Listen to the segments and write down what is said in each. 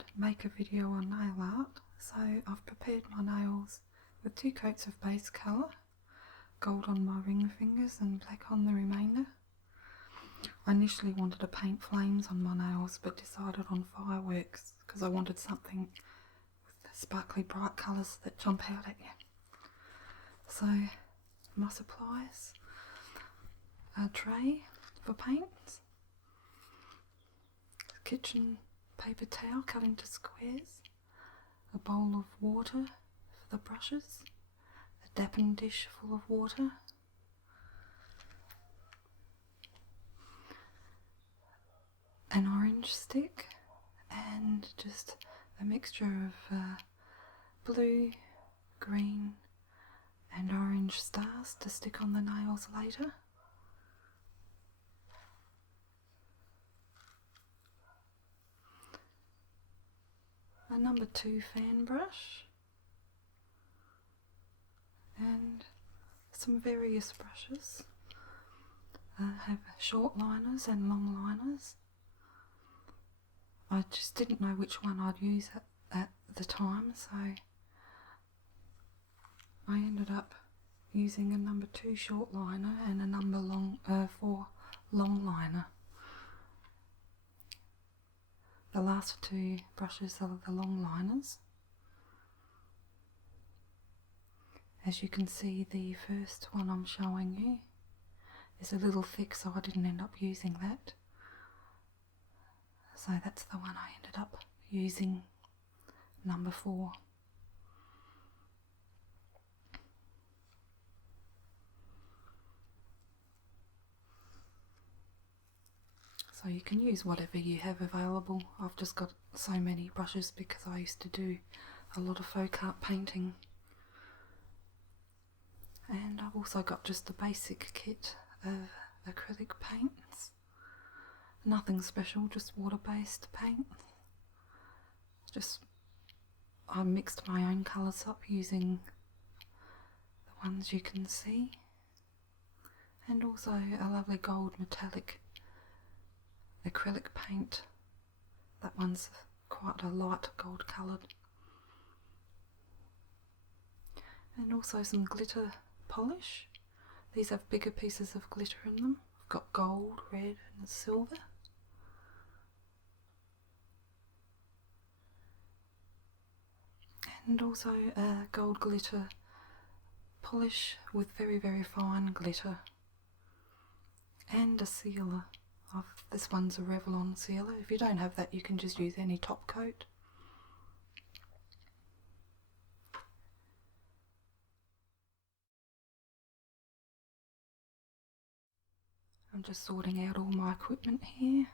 I'd make a video on nail art, so I've prepared my nails with 2 coats of base colour, gold on my ring fingers and black on the remainder. I initially wanted to paint flames on my nails but decided on fireworks because I wanted something with sparkly bright colours that jump out at you. So my supplies, a tray for paints, kitchen paper towel cut into squares, a bowl of water for the brushes, a dappen dish full of water, an orange stick, and just a mixture of blue, green and orange stars to stick on the nails later. A number 2 fan brush and some various brushes. I have short liners and long liners. I just didn't know which one I'd use at the time, so I ended up using a number 2 short liner and a number 4 long liner. The last 2 brushes are the long liners. As you can see, the first one I'm showing you is a little thick, so I didn't end up using that. So that's the one I ended up using, number 4. So you can use whatever you have available. I've just got so many brushes because I used to do a lot of folk art painting. And I've also got just a basic kit of acrylic paints. Nothing special, just water-based paint. I mixed my own colours up using the ones you can see. And also a lovely gold metallic acrylic paint. That one's quite a light gold coloured. And also some glitter polish. These have bigger pieces of glitter in them. I've got gold, red and silver. And also a gold glitter polish with very, very fine glitter. And a sealer. This one's a Revlon sealer. If you don't have that, you can just use any top coat. I'm just sorting out all my equipment here.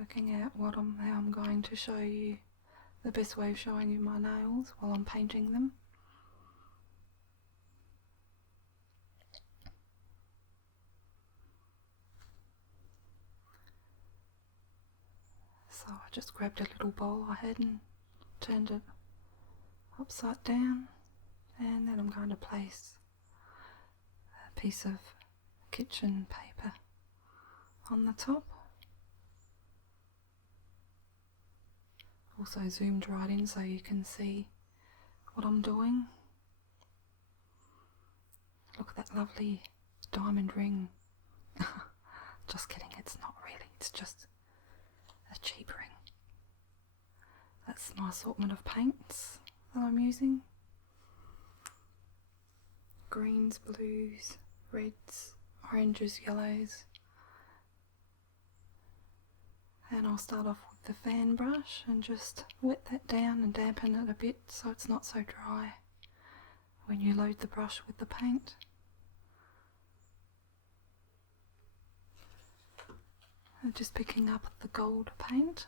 Working out how I'm going to show you the best way of showing you my nails while I'm painting them. So I just grabbed a little bowl I had and turned it upside down, and then I'm going to place a piece of kitchen paper on the top. Also zoomed right in so you can see what I'm doing. Look at that lovely diamond ring. Just kidding, it's not really, it's just a cheap ring. That's my assortment of paints that I'm using. Greens, blues, reds, oranges, yellows. And I'll start off with the fan brush and just wet that down and dampen it a bit so it's not so dry when you load the brush with the paint. And just picking up the gold paint.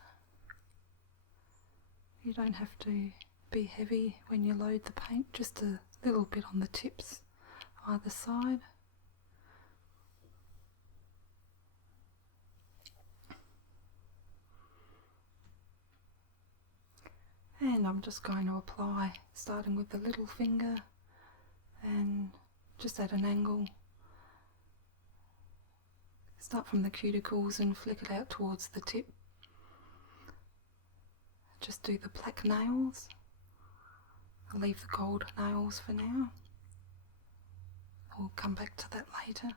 You don't have to be heavy when you load the paint, just a little bit on the tips either side. And I'm just going to apply, starting with the little finger and just at an angle. Start from the cuticles and flick it out towards the tip. Just do the black nails. I'll leave the gold nails for now. We'll come back to that later.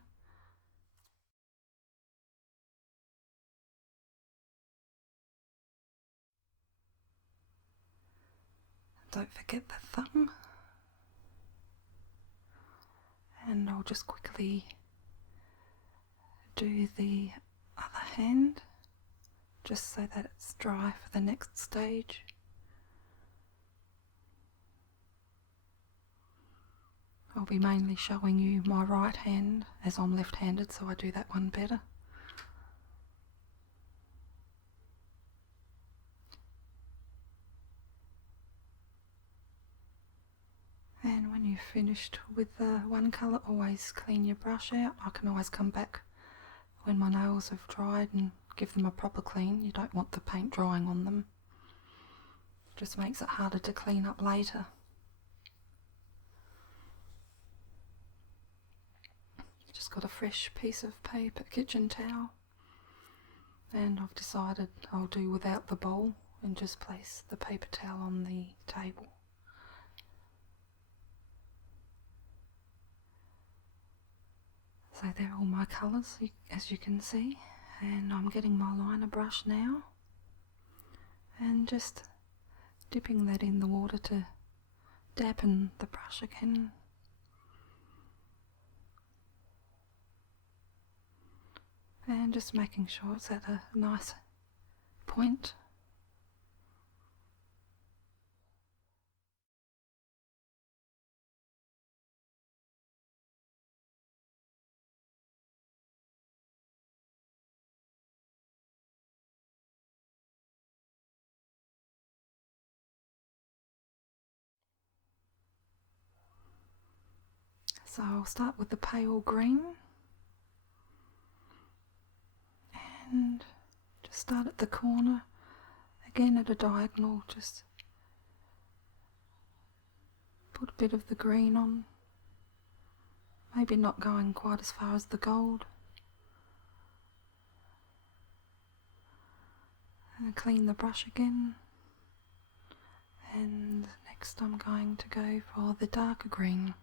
Don't forget the thumb. And I'll just quickly do the other hand, just so that it's dry for the next stage. I'll be mainly showing you my right hand as I'm left-handed, so I do that one better. And when you've finished with one colour, always clean your brush out. I can always come back when my nails have dried and give them a proper clean. You don't want the paint drying on them. It just makes it harder to clean up later. Just got a fresh piece of paper, kitchen towel, and I've decided I'll do without the bowl and just place the paper towel on the table. So they're all my colours, as you can see, and I'm getting my liner brush now and just dipping that in the water to dampen the brush again. And just making sure it's at a nice point. So I'll start with the pale green and just start at the corner, again at a diagonal, just put a bit of the green on, maybe not going quite as far as the gold, and clean the brush again. And next I'm going to go for the darker green.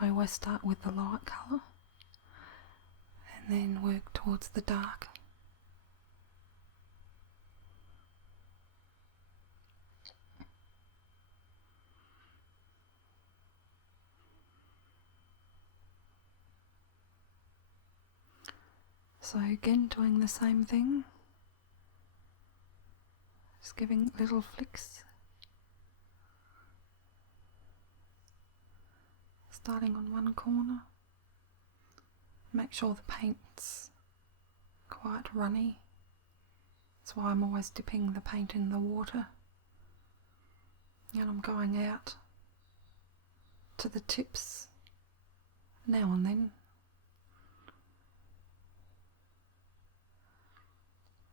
I always start with the light colour and then work towards the dark. So again, doing the same thing, just giving little flicks, starting on one corner. Make sure the paint's quite runny. That's why I'm always dipping the paint in the water. And I'm going out to the tips now and then.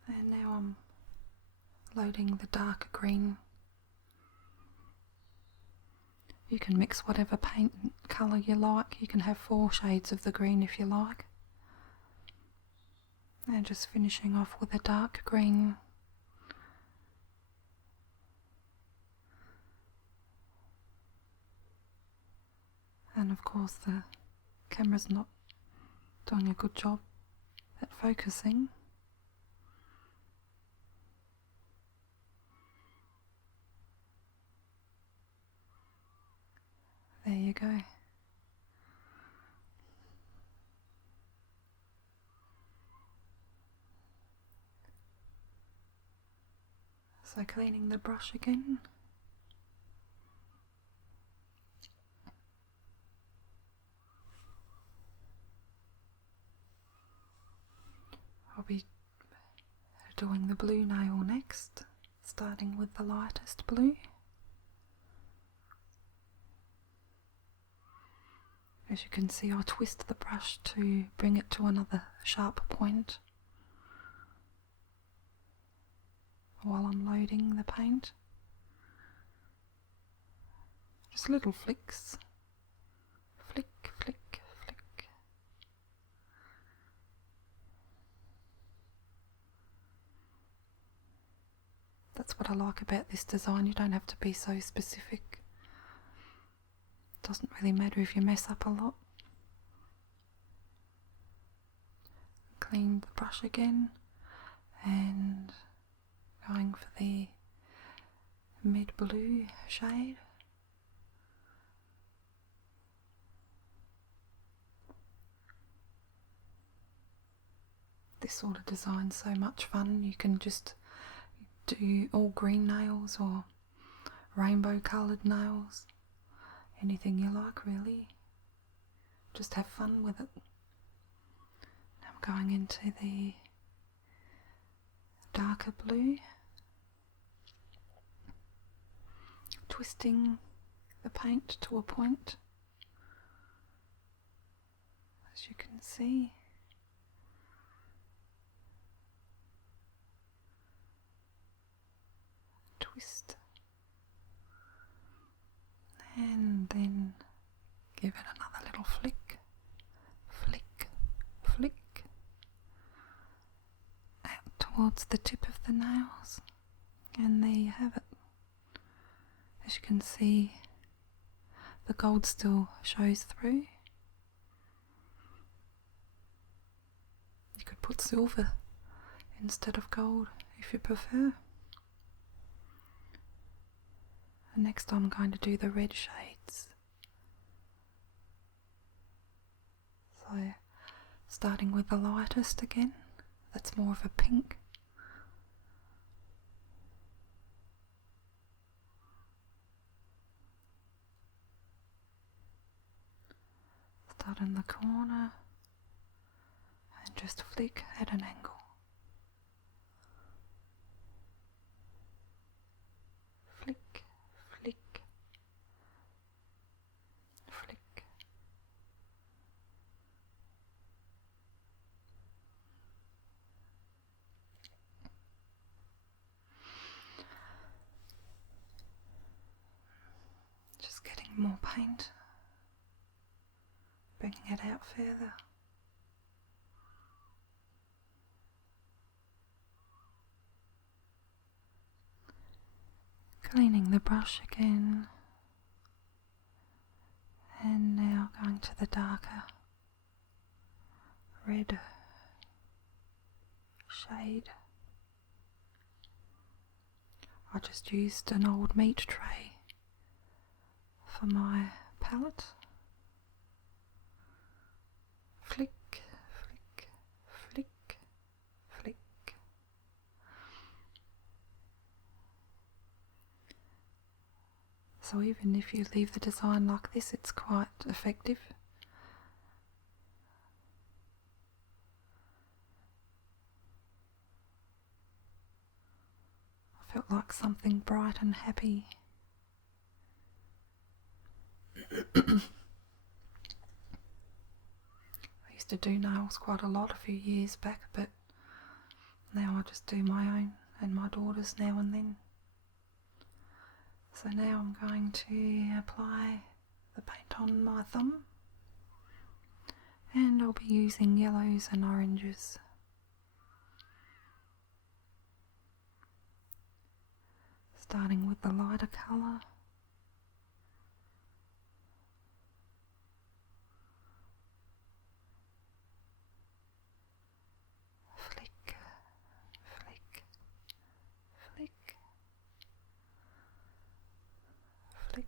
And now I'm loading the darker green. You can mix whatever paint colour you like. You can have 4 shades of the green if you like. And just finishing off with a dark green. And of course the camera's not doing a good job at focusing. There you go. So cleaning the brush again. I'll be doing the blue nail next, starting with the lightest blue. As you can see, I twist the brush to bring it to another sharp point while I'm loading the paint. Just little flicks. Flick, flick, flick. That's what I like about this design. You don't have to be so specific. It doesn't really matter if you mess up a lot. Clean the brush again and going for the mid blue shade. This sort of design's so much fun. You can just do all green nails or rainbow coloured nails, anything you like really. Just have fun with it. Now I'm going into the darker blue, twisting the paint to a point, as you can see. Twist, and then give it another little flick, flick, flick, out towards the tip of the nails, and there you have it. As you can see, the gold still shows through. You could put silver instead of gold if you prefer. And next I'm going to do the red shades. So starting with the lightest again, that's more of a pink. Start in the corner and just flick at an angle. Flick, flick, flick. Just getting more paint, bringing it out further. Cleaning the brush again, and now going to the darker red shade. I just used an old meat tray for my palette. Flick, flick, flick, flick. So even if you leave the design like this, it's quite effective. I felt like something bright and happy. I used to do nails quite a lot a few years back, but now I just do my own and my daughter's now and then. So now I'm going to apply the paint on my thumb, and I'll be using yellows and oranges. Starting with the lighter colour. Flick, flick, flick. Flick,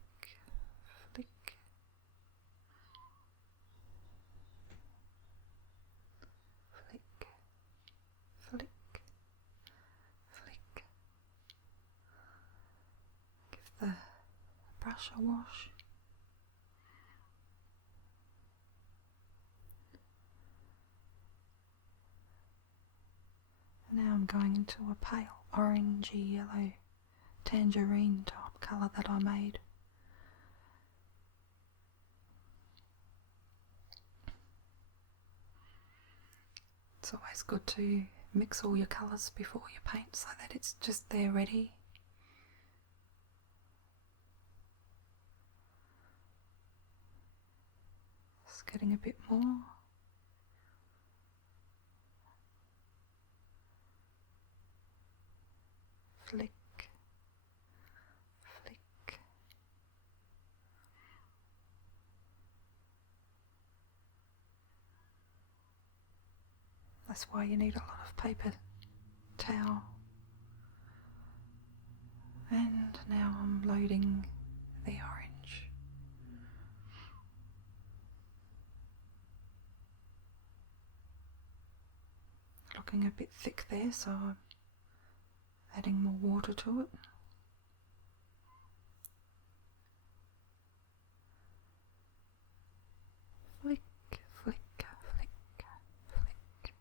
flick, flick, flick, flick. Give the brush a wash. Now I'm going into a pale orangey yellow tangerine type colour that I made. It's always good to mix all your colours before you paint so that it's just there ready. getting a bit more. Flick, flick. That's why you need a lot of paper towel. And now I'm loading the orange. Looking a bit thick there, so I'm adding more water to it. Flick, flick, flick, flick.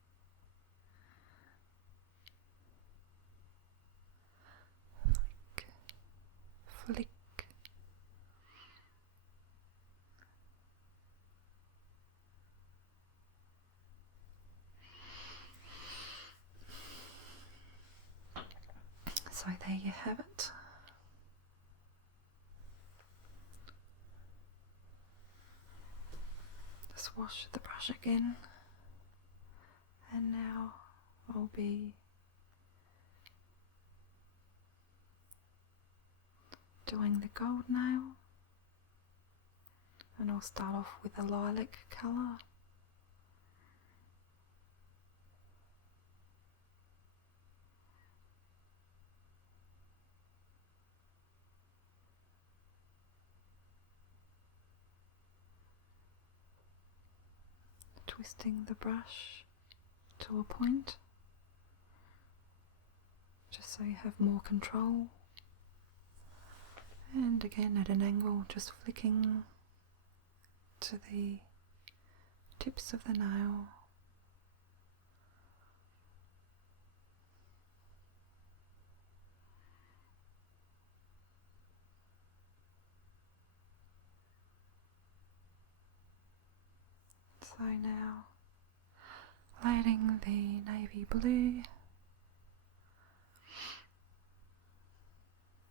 Flick, flick. So there you have it. Just wash the brush again, and now I'll be doing the gold nail, and I'll start off with a lilac colour. Twisting the brush to a point, just so you have more control, and again at an angle, just flicking to the tips of the nail. So now, lighting the navy blue.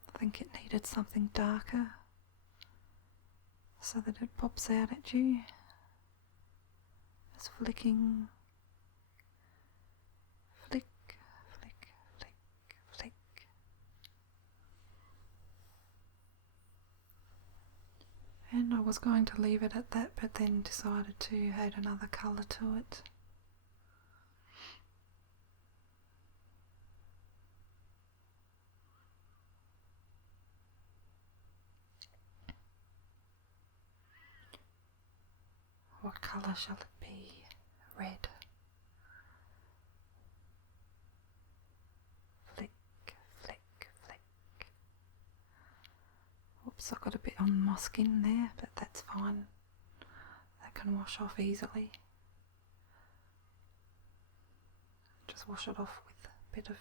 I think it needed something darker so that it pops out at you. Just flicking, flick, flick, flick, flick. And I was going to leave it at that, but then decided to add another colour to it. What colour shall it be? Red. Flick, flick, flick. Oops, I got a bit on my skin there, but that's fine. That can wash off easily. Just wash it off with a bit of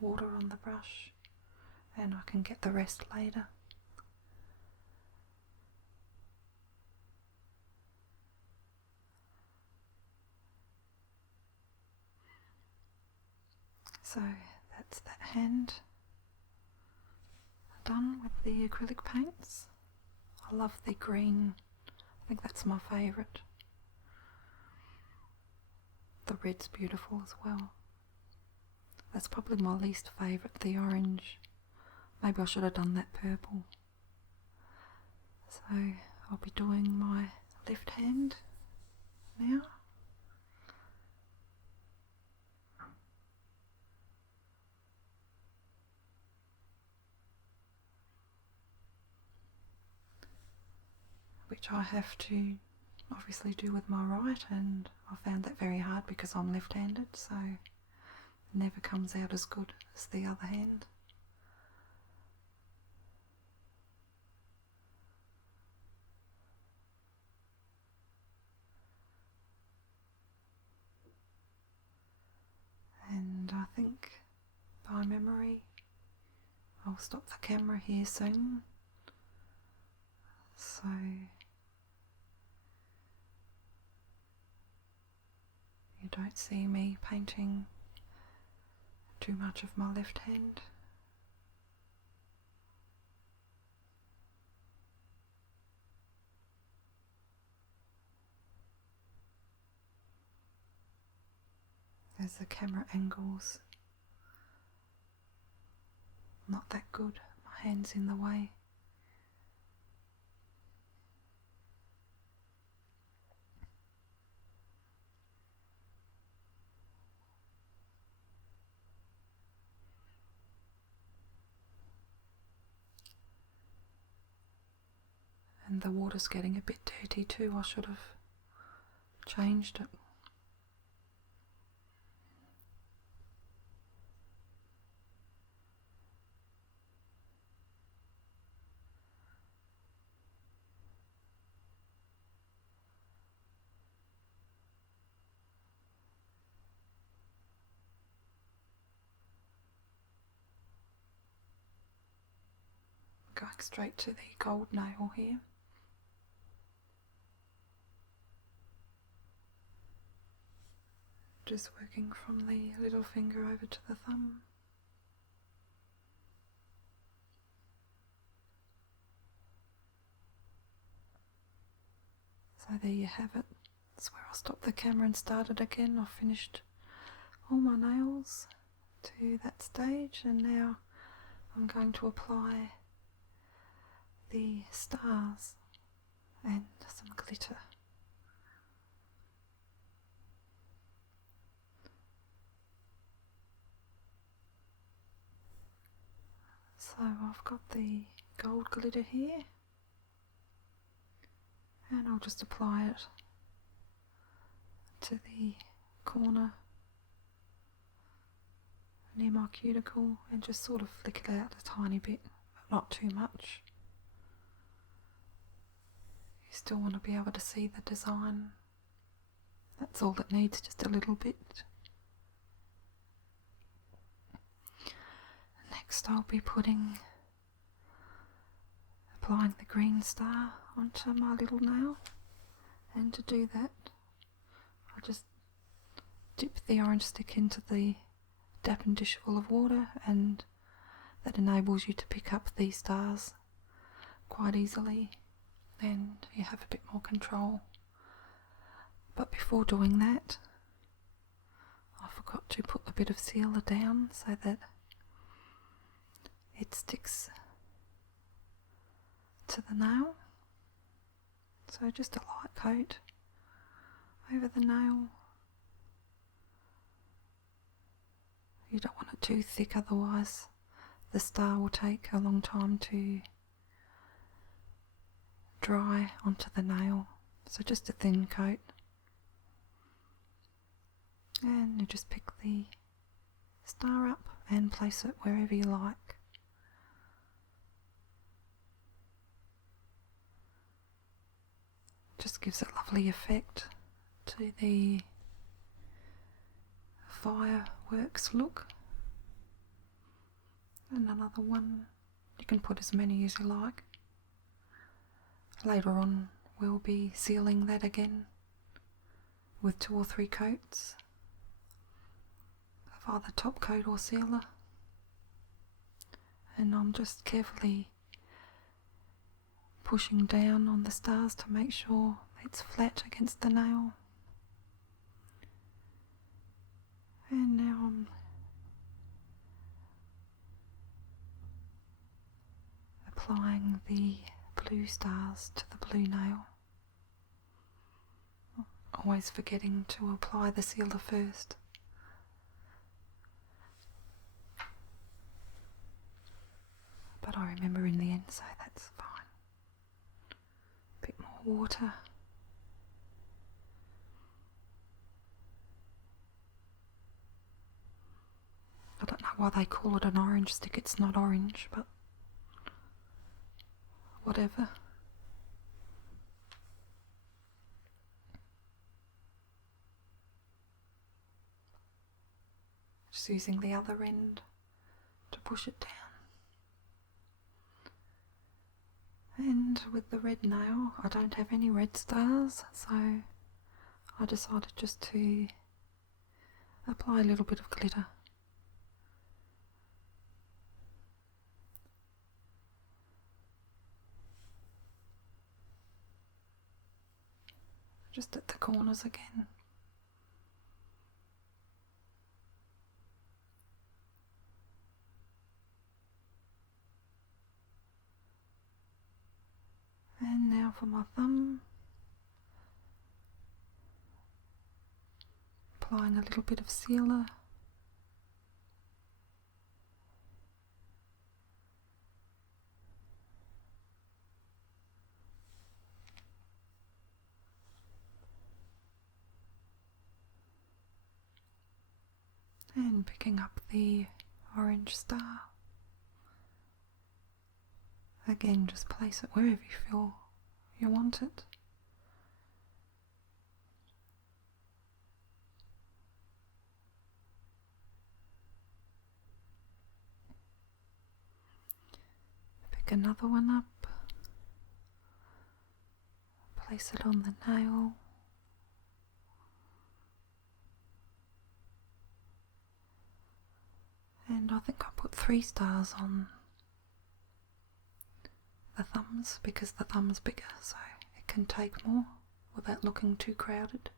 water on the brush, and I can get the rest later. So that's that hand done with the acrylic paints. I love the green, I think that's my favourite. The red's beautiful as well. That's probably my least favourite, the orange. Maybe I should have done that purple. So I'll be doing my left hand now. Which I have to obviously do with my right, and I found that very hard because I'm left-handed, so it never comes out as good as the other hand. And I think by memory I'll stop the camera here soon, so you don't see me painting too much of my left hand. as the camera angles not that good. My hand's in the way. And the water's getting a bit dirty too. I should have changed it. Going straight to the gold nail here. Just working from the little finger over to the thumb. So there you have it. That's where I stopped the camera and started again. I've finished all my nails to that stage, and now I'm going to apply the stars and some glitter. So I've got the gold glitter here, and I'll just apply it to the corner near my cuticle and just sort of flick it out a tiny bit, but not too much. You still want to be able to see the design. That's all it needs, just a little bit. Next I'll be applying the green star onto my little nail, and to do that I'll just dip the orange stick into the dappen dish full of water, and that enables you to pick up these stars quite easily and you have a bit more control. But before doing that, I forgot to put a bit of sealer down so that it sticks to the nail. So just a light coat over the nail. You don't want it too thick, otherwise the star will take a long time to dry onto the nail. So just a thin coat. And you just pick the star up and place it wherever you like. Just gives a lovely effect to the fireworks look. And another one, you can put as many as you like. Later on we'll be sealing that again with 2 or 3 coats of either top coat or sealer. And I'm just carefully pushing down on the stars to make sure it's flat against the nail. And now I'm applying the blue stars to the blue nail. Always forgetting to apply the sealer first. But I remember in the end, so that's fine. Bit more water. I don't know why they call it an orange stick. It's not orange, but whatever. Just using the other end to push it down. And with the red nail, I don't have any red stars, so I decided just to apply a little bit of glitter. Just at the corners again. And now for my thumb, applying a little bit of sealer. And picking up the orange star. Again, just place it wherever you feel you want it. Pick another one up. Place it on the nail. And I think I put 3 stars on the thumbs because the thumb's bigger, so it can take more without looking too crowded.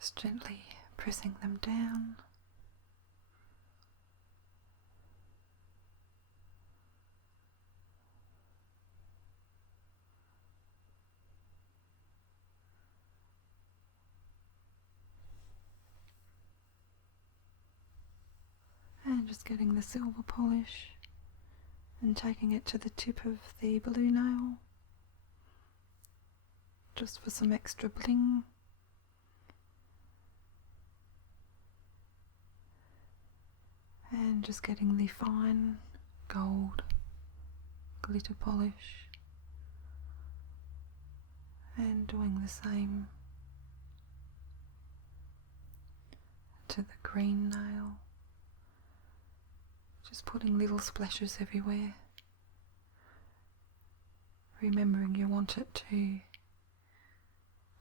Just gently pressing them down. And just getting the silver polish and taking it to the tip of the blue nail, just for some extra bling. And just getting the fine gold glitter polish and doing the same to the green nail. Just putting little splashes everywhere, remembering you want it to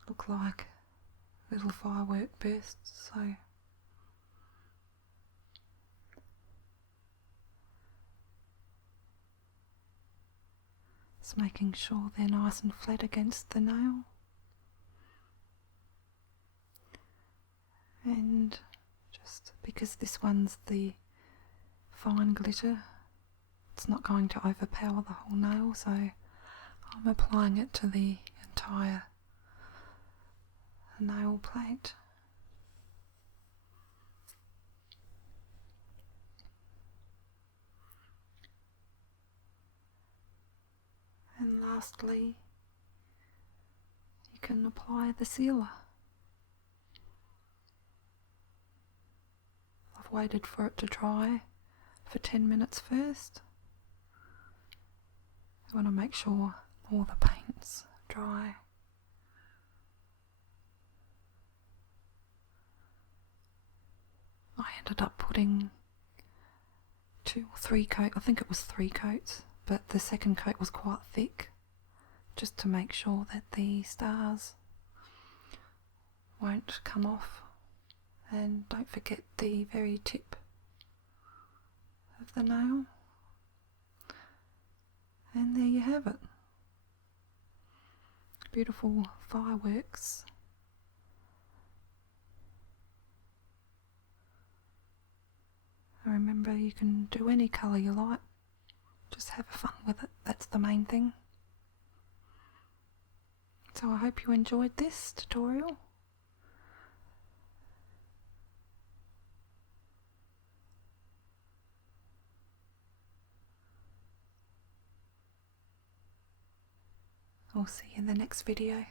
look like little firework bursts, so just making sure they're nice and flat against the nail. And just because this one's the fine glitter, it's not going to overpower the whole nail, so I'm applying it to the entire nail plate. And lastly, you can apply the sealer. I've waited for it to dry for 10 minutes first. I want to make sure all the paint's dry. I ended up putting 2 or 3 coats, I think it was 3 coats, but the second coat was quite thick, just to make sure that the stars won't come off. And don't forget the very tip of the nail. And there you have it. Beautiful fireworks. Remember, you can do any colour you like. Just have fun with it. That's the main thing. So I hope you enjoyed this tutorial. I'll see you in the next video.